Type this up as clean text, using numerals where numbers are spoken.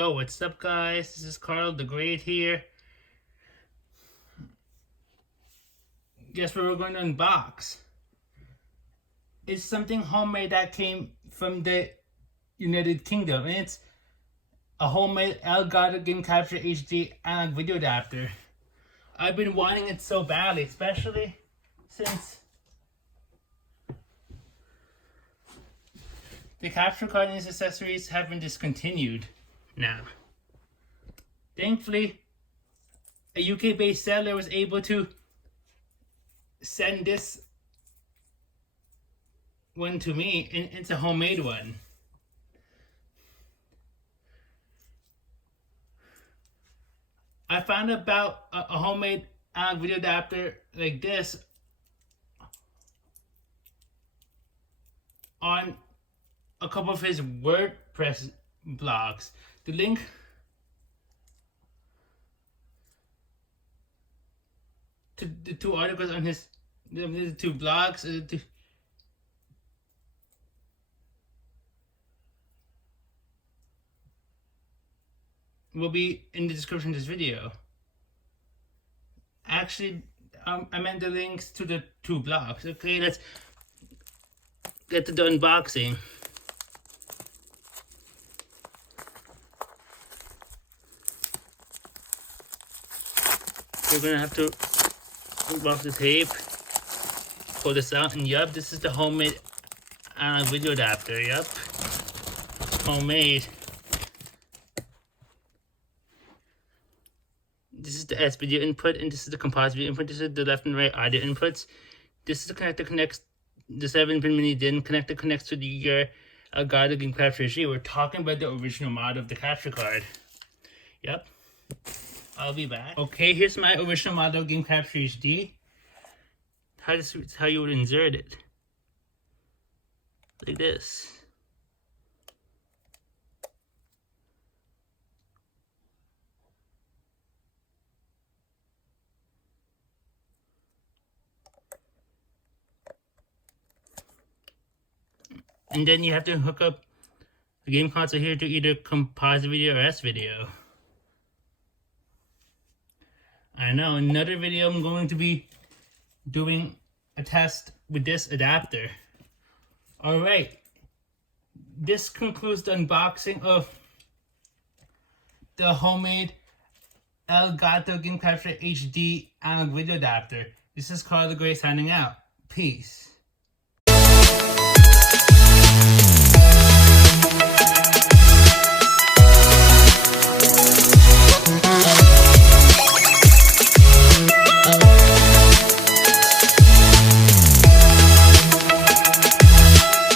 Yo, what's up guys? This is Carl the Great here. Guess what we're going to unbox? It's something homemade that came from the United Kingdom. And it's a homemade Elgato Game Capture HD analog video adapter. I've been wanting it so badly, especially since the capture card and its accessories have been discontinued now. Thankfully, a UK-based seller was able to send this one to me, and it's a homemade one. I found about a homemade video adapter like this on a couple of his WordPress blogs. The link to the two articles on the two blogs will be in the description of this video. Actually, I meant the links to the two blogs. Okay, let's get to the unboxing. We're gonna have to rip off the tape, pull this out, and yup, this is the homemade video adapter. Yup, homemade. This is the S video input, and this is the composite video input. This is the left and right audio inputs. This is the connector connects the 7-pin mini DIN connector connects to the Elgato Game Capture HD. We're talking about the original model of the capture card. Yep. I'll be back. Okay, here's my original model Game Capture HD. How you would insert it. Like this. And then you have to hook up the game console here to either composite video or S video. I know, another video I'm going to be doing a test with this adapter. Alright, this concludes the unboxing of the homemade Elgato Game Capture HD analog video adapter. This is Carl the Great signing out. Peace.